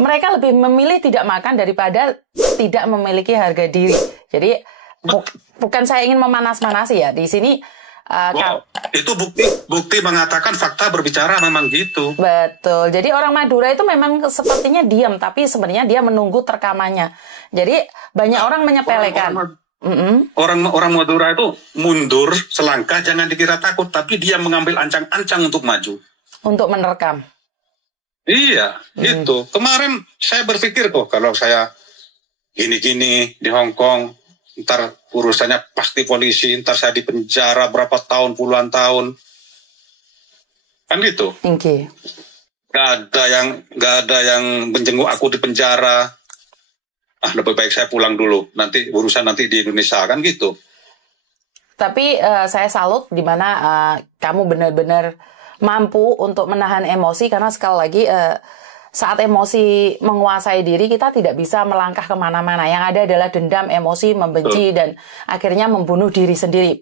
mereka lebih memilih tidak makan daripada tidak memiliki harga diri. Jadi bukan saya ingin memanas-manasi ya di sini. Itu bukti mengatakan fakta berbicara memang gitu. Betul. Jadi orang Madura itu memang sepertinya diam, tapi sebenarnya dia menunggu terkamannya. Jadi banyak orang menyepelekan. Orang Madura itu mundur selangkah, jangan dikira takut, tapi dia mengambil ancang-ancang untuk maju. Untuk menerkam. Iya, itu. Kemarin saya berpikir kok kalau saya gini-gini di Hong Kong, ntar urusannya pasti polisi, ntar saya di penjara berapa tahun, puluhan tahun. Kan gitu. Okay. Gak ada yang menjenguk aku di penjara. Lebih baik saya pulang dulu. Nanti urusan nanti di Indonesia, kan gitu. Tapi saya salut di mana kamu benar-benar mampu untuk menahan emosi, karena sekali lagi saat emosi menguasai diri kita tidak bisa melangkah kemana-mana. Yang ada adalah dendam, emosi, membenci, dan akhirnya membunuh diri sendiri.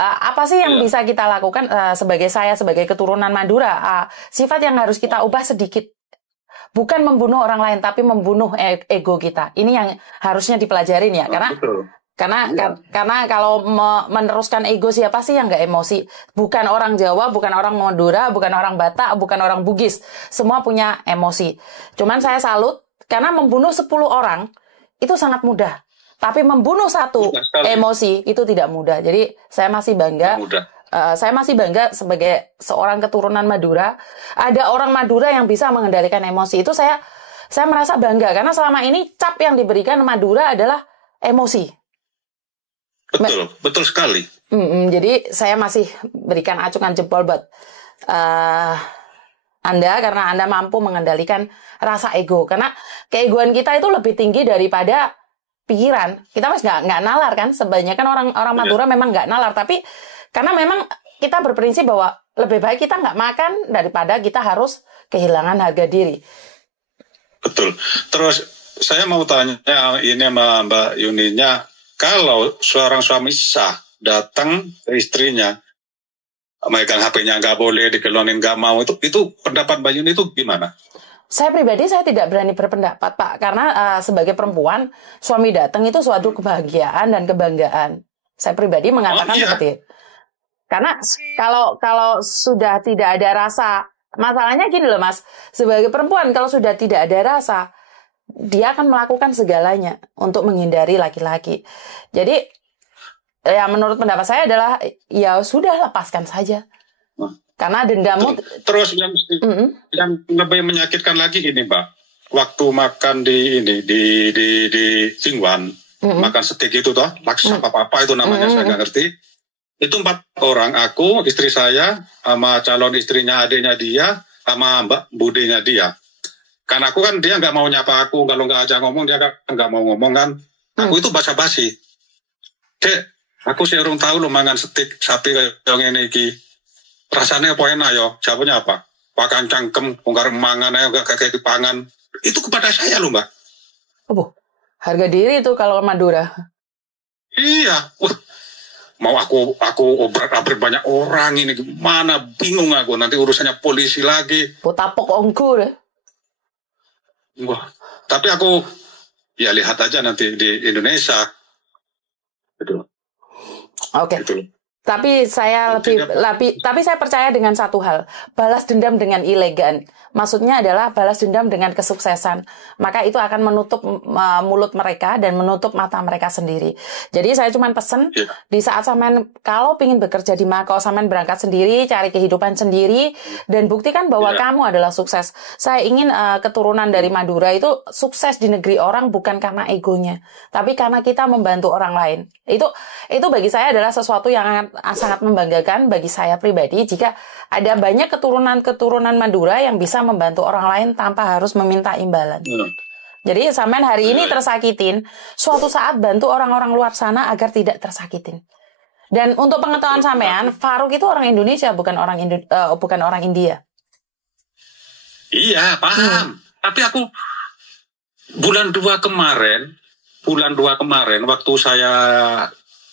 Apa sih yang bisa kita lakukan sebagai keturunan Madura? Sifat yang harus kita ubah sedikit. Bukan membunuh orang lain, tapi membunuh ego kita. Ini yang harusnya dipelajarin ya, karena kalau meneruskan ego, siapa sih yang nggak emosi? Bukan orang Jawa, bukan orang Madura, bukan orang Batak, bukan orang Bugis. Semua punya emosi. Cuman saya salut, karena membunuh 10 orang itu sangat mudah. Tapi membunuh satu emosi itu tidak mudah. Jadi saya masih bangga. Saya masih bangga sebagai seorang keturunan Madura. Ada orang Madura yang bisa mengendalikan emosi. Itu saya merasa bangga. Karena selama ini cap yang diberikan Madura adalah emosi. Betul sekali. Jadi saya masih berikan acungan jempol buat Anda, karena Anda mampu mengendalikan rasa ego. Karena keegoan kita itu lebih tinggi daripada pikiran. Kita masih nggak nalar kan. Sebanyakan orang Madura memang nggak nalar. Tapi karena memang kita berprinsip bahwa lebih baik kita nggak makan daripada kita harus kehilangan harga diri. Betul. Terus saya mau tanya ini sama Mbak Yuninya. Kalau seorang suami sah datang ke istrinya, megang HP-nya nggak boleh, dikelonin nggak mau, itu pendapat Mbak Yuni itu gimana? Saya pribadi saya tidak berani berpendapat, Pak, karena sebagai perempuan suami datang itu suatu kebahagiaan dan kebanggaan. Saya pribadi mengatakan seperti itu. Karena kalau sudah tidak ada rasa, masalahnya gini loh Mas, sebagai perempuan kalau sudah tidak ada rasa, dia akan melakukan segalanya untuk menghindari laki-laki. Jadi, ya menurut pendapat saya adalah, ya sudah, lepaskan saja. Karena dendammu... Terus yang lebih menyakitkan lagi ini, Mbak. Waktu makan di Singwan, makan steak itu toh, laksa apa-apa itu namanya, saya nggak ngerti. Itu 4 orang, aku, istri saya, sama calon istrinya, adiknya dia, sama Mbak budenya dia. Karena aku kan dia nggak mau nyapa aku, kalau nggak ajak ngomong dia nggak mau ngomong kan. Aku itu basa-basi. Dek, aku sih urung tahu lo mangan steak sapi kayak ini iki. Rasanya apa enak yo? Jawabnya apa? Pakan cangkem, ungkar mangan ayo nggak kayak dipangan. Itu kepada saya lo Mbak. Harga diri itu kalau Madura. Iya. Mau aku obrak-abrik banyak orang ini gimana? Bingung aku, nanti urusannya polisi lagi. Potapok ongku deh. Wah, tapi aku ya lihat aja nanti di Indonesia. Betul. Oke. Tapi saya tapi saya percaya dengan satu hal, balas dendam dengan elegan. Maksudnya adalah balas dendam dengan kesuksesan. Maka itu akan menutup mulut mereka dan menutup mata mereka sendiri. Jadi saya cuma pesen di saat sampean kalau ingin bekerja di Makau, sampean berangkat sendiri, cari kehidupan sendiri dan buktikan bahwa kamu adalah sukses. Saya ingin keturunan dari Madura itu sukses di negeri orang bukan karena egonya, tapi karena kita membantu orang lain. Itu bagi saya adalah sesuatu yang sangat membanggakan bagi saya pribadi jika ada banyak keturunan Madura yang bisa membantu orang lain tanpa harus meminta imbalan. Jadi sampean hari ini tersakitin, suatu saat bantu orang-orang luar sana agar tidak tersakitin. Dan untuk pengetahuan sampean, Farouk itu orang Indonesia, bukan orang India. Iya, paham. Tapi aku bulan 2 kemarin waktu saya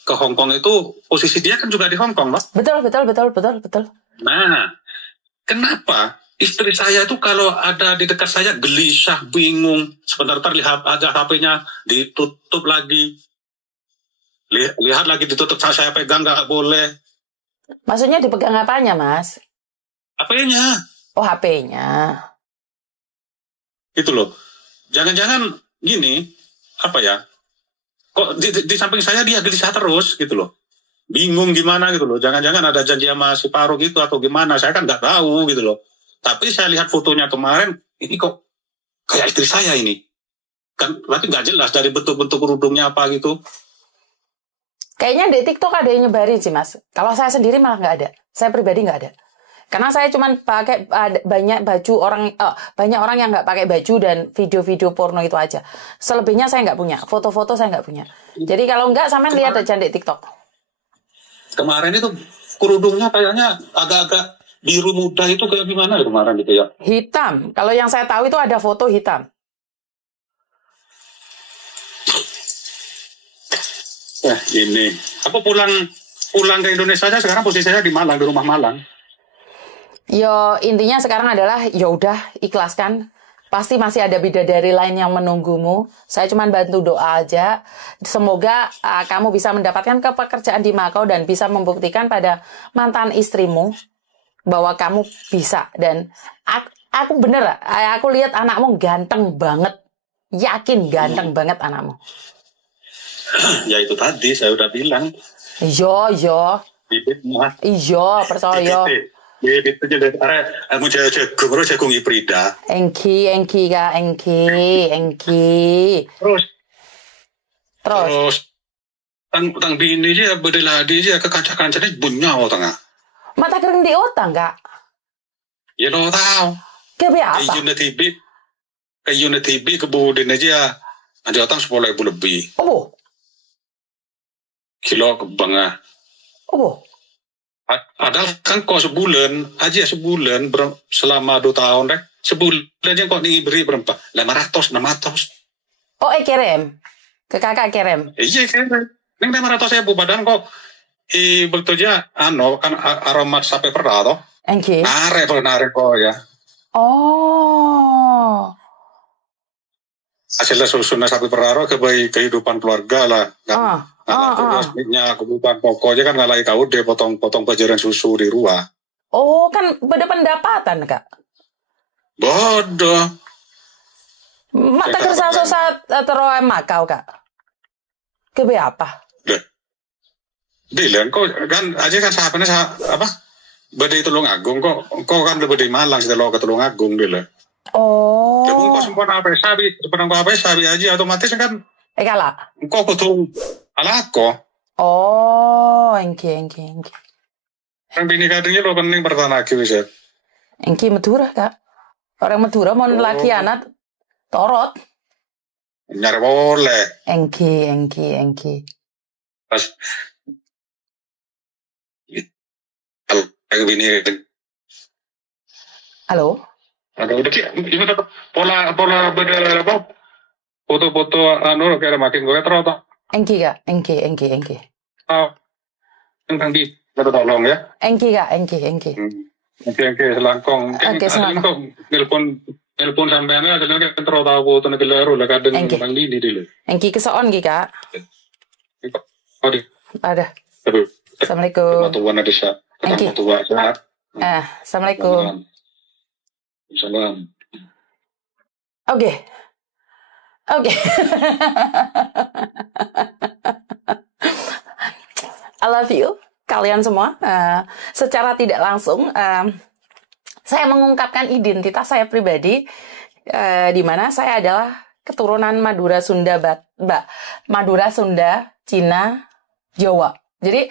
ke Hong Kong itu posisi dia kan juga di Hong Kong, loh. Betul. Nah, kenapa istri saya itu kalau ada di dekat saya gelisah, bingung. Sebentar terlihat aja HP-nya ditutup lagi. Lihat lagi ditutup, saya pegang nggak boleh. Maksudnya dipegang apanya, Mas? HP-nya. Oh, HP-nya. Gitu loh. Jangan-jangan gini, apa ya? Kok di samping saya dia gelisah terus gitu loh. Bingung gimana gitu loh. Jangan-jangan ada janji sama si Paro gitu atau gimana. Saya kan nggak tahu gitu loh. Tapi saya lihat fotonya kemarin, ini kok kayak istri saya ini. Kan berarti nggak jelas dari bentuk-bentuk kerudungnya apa gitu. Kayaknya di TikTok ada yang nyebarin sih, Mas. Kalau saya sendiri malah nggak ada. Saya pribadi nggak ada. Karena saya cuma pakai banyak orang yang nggak pakai baju dan video-video porno itu aja. Selebihnya saya nggak punya. Foto-foto saya nggak punya. Jadi kalau nggak, sampean lihat aja di TikTok. Kemarin itu kerudungnya kayaknya agak-agak biru muda itu kayak gimana ya kemarin gitu ya? Hitam. Kalau yang saya tahu itu ada foto hitam. Ini. Aku pulang ke Indonesia aja sekarang posisinya di Malang, di rumah Malang. Yo, intinya sekarang adalah ya udah ikhlaskan. Pasti masih ada bidadari lain yang menunggumu. Saya cuma bantu doa aja. Semoga kamu bisa mendapatkan pekerjaan di Makau dan bisa membuktikan pada mantan istrimu bahwa kamu bisa. Dan aku bener, aku lihat anakmu ganteng banget. Yakin ganteng banget anakmu. Ya itu tadi saya udah bilang. Iya. Bibitnya. Iya, percaya. Bibit itu jadi kamu jagung jagung hibrida. Engki kak, engki. Terus. Tang bini aja berdeladi aja ke kancah-kancahnya bunyaw tengah. Mata kering di utang kak. Ya lo tahu. Kebe apa? Ke unit TV kebudin aja. Ada utang 10.000 lebih. Oh. Kilo kebangah. Oh. Padahal kan kok sebulan selama 2 tahun deh. Sebulan aja kok diberi berapa? 500, 600. Oh, kirim. Ke kakak kirim. Iya kirim. Ini 500.000 badan kok. Betulnya kan aromat sampai pernah toh. Engki. Nare kok ya. Oh. Hasilnya susunan sapi peraro kehidupan keluarga lah. Terusnya kebutuhan pokoknya kan nggak lagi kau deh potong pajaran susu di rumah. Oh, kan beda pendapatan kak. Bodoh. Mata kerja saat terus Makau kak. Kebe apa? Dilan kok kan aja kan sahabatnya apa? Beda Tulungagung kok kan lebih di Malang setelah ke Tulungagung dilan. Oh. Jadi kok sempurna apa sabi aja otomatis kan. Kala. Kok kutu alako. Oh, engki. Kan bini kadangnya lo penting pertanaki bisa. Engki Madura kak. Orang Madura mau laki anak torot. Nyari boleh. Engki. Pas yang bini. Halo. Ada udah gimana pola beda apa? Foto-foto kayak makin gue terus toh. Engki kak, engki. Tentang di tolong ya. Engki kak, engki. Engki selangkong. Oke, selangkong. Telepon sampean aja kan terus tahu foto nek lero lah kadang tentang di dulu. Engki kesoon ki kak. Oh di. Ada. Assalamualaikum. Tuan ada sya. Engki. Tua sehat. Assalamualaikum. Salam. Oke. I love you, kalian semua. Secara tidak langsung, saya mengungkapkan identitas saya pribadi, di mana saya adalah keturunan Madura Sunda, Madura Sunda, Cina, Jawa. Jadi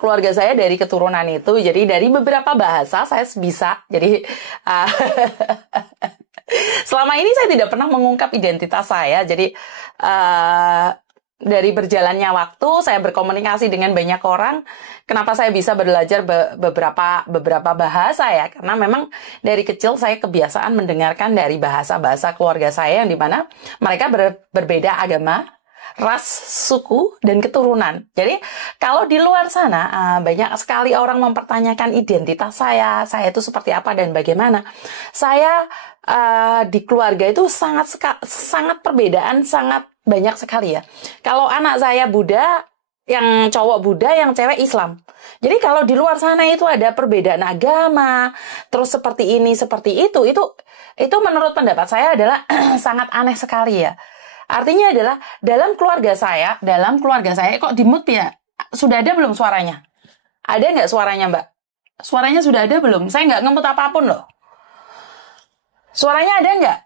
keluarga saya dari keturunan itu, jadi dari beberapa bahasa saya bisa. Jadi selama ini saya tidak pernah mengungkap identitas saya. Jadi dari berjalannya waktu saya berkomunikasi dengan banyak orang. Kenapa saya bisa belajar beberapa bahasa ya? Karena memang dari kecil saya kebiasaan mendengarkan dari bahasa-bahasa keluarga saya yang dimana mereka berbeda agama, ras, suku, dan keturunan. Jadi kalau di luar sana banyak sekali orang mempertanyakan identitas saya itu seperti apa dan bagaimana. Saya di keluarga itu sangat perbedaan, sangat banyak sekali ya. Kalau anak saya Buddha, yang cowok Buddha, yang cewek Islam. Jadi kalau di luar sana itu ada perbedaan agama, terus seperti ini, seperti itu menurut pendapat saya adalah sangat aneh sekali ya. Artinya adalah dalam keluarga saya kok di mute ya? Sudah ada belum suaranya? Ada nggak suaranya, Mbak? Suaranya sudah ada belum? Saya nggak ngemut apapun loh. Suaranya ada nggak?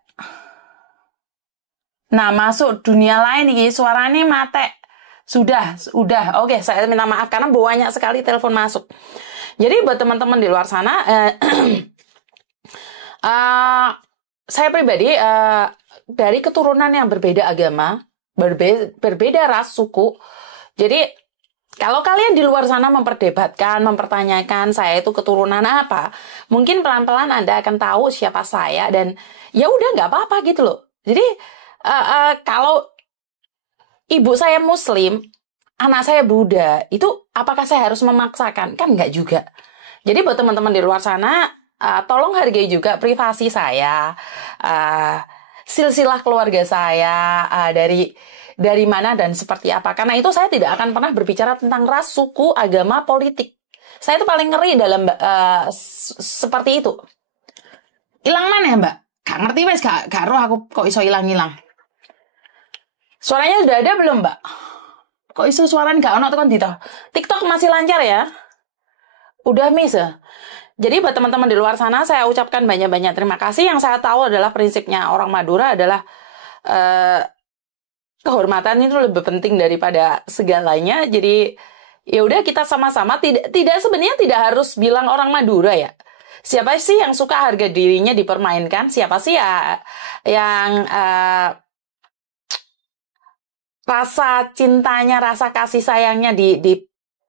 Nah, masuk dunia lain nih, suaranya mate. Sudah. Oke, saya minta maaf karena banyak sekali telepon masuk. Jadi buat teman-teman di luar sana, saya pribadi dari keturunan yang berbeda agama, berbeda ras, suku. Jadi kalau kalian di luar sana memperdebatkan, mempertanyakan saya itu keturunan apa, mungkin pelan-pelan Anda akan tahu siapa saya dan ya udah nggak apa-apa gitu loh. Jadi kalau ibu saya Muslim, anak saya Buddha, itu apakah saya harus memaksakan? Kan nggak juga. Jadi buat teman-teman di luar sana, tolong hargai juga privasi saya, silsilah keluarga saya, dari mana dan seperti apa. Karena itu saya tidak akan pernah berbicara tentang ras, suku, agama, politik. Saya itu paling ngeri dalam seperti itu. Hilang mana ya, Mbak? Gak ngerti wes, gak roh aku kok iso hilang-hilang. Suaranya sudah ada belum, Mbak? Kok iso suaranya gak ono tekan dito? TikTok masih lancar ya? Udah miss ya? Jadi buat teman-teman di luar sana, saya ucapkan banyak-banyak terima kasih. Yang saya tahu adalah prinsipnya orang Madura adalah kehormatan itu lebih penting daripada segalanya. Jadi ya udah kita sama-sama tidak sebenarnya tidak harus bilang orang Madura ya. Siapa sih yang suka harga dirinya dipermainkan? Siapa sih ya yang rasa cintanya, rasa kasih sayangnya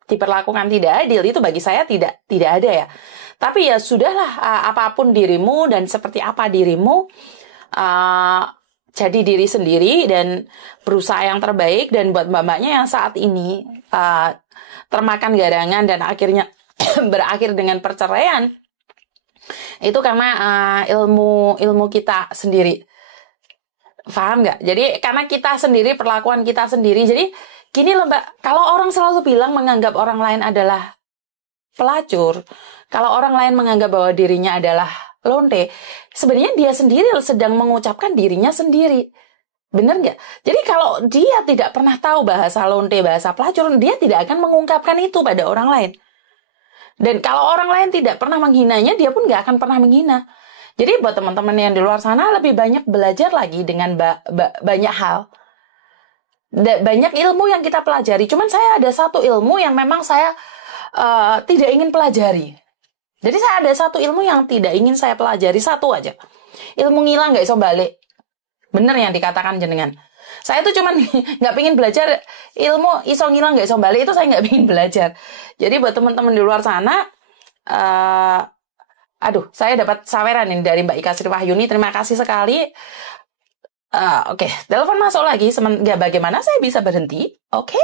diperlakukan tidak adil? Itu bagi saya tidak ada ya. Tapi ya sudahlah, apapun dirimu dan seperti apa dirimu, jadi diri sendiri dan berusaha yang terbaik. Dan buat mbak-mbaknya yang saat ini termakan garangan dan akhirnya berakhir dengan perceraian, itu karena ilmu kita sendiri. Paham nggak? Jadi karena kita sendiri, perlakuan kita sendiri. Jadi gini loh Mbak, kalau orang selalu bilang menganggap orang lain adalah pelacur, kalau orang lain menganggap bahwa dirinya adalah lonte, sebenarnya dia sendiri sedang mengucapkan dirinya sendiri. Bener nggak? Jadi kalau dia tidak pernah tahu bahasa lonte, bahasa pelacur, dia tidak akan mengungkapkan itu pada orang lain. Dan kalau orang lain tidak pernah menghinanya, dia pun nggak akan pernah menghina. Jadi buat teman-teman yang di luar sana, lebih banyak belajar lagi dengan banyak hal. Banyak ilmu yang kita pelajari. Cuman saya ada satu ilmu yang memang saya tidak ingin pelajari. Jadi saya ada satu ilmu yang tidak ingin saya pelajari, satu aja. Ilmu ngilang nggak iso balik. Bener yang dikatakan jenengan. Saya tuh cuman nggak pingin belajar ilmu iso ngilang nggak iso balik, itu saya nggak pingin belajar. Jadi buat teman-teman di luar sana, saya dapat saweran ini dari Mbak Ika Sri Wahyuni. Terima kasih sekali. Oke, telepon masuk lagi. Bagaimana saya bisa berhenti? Oke.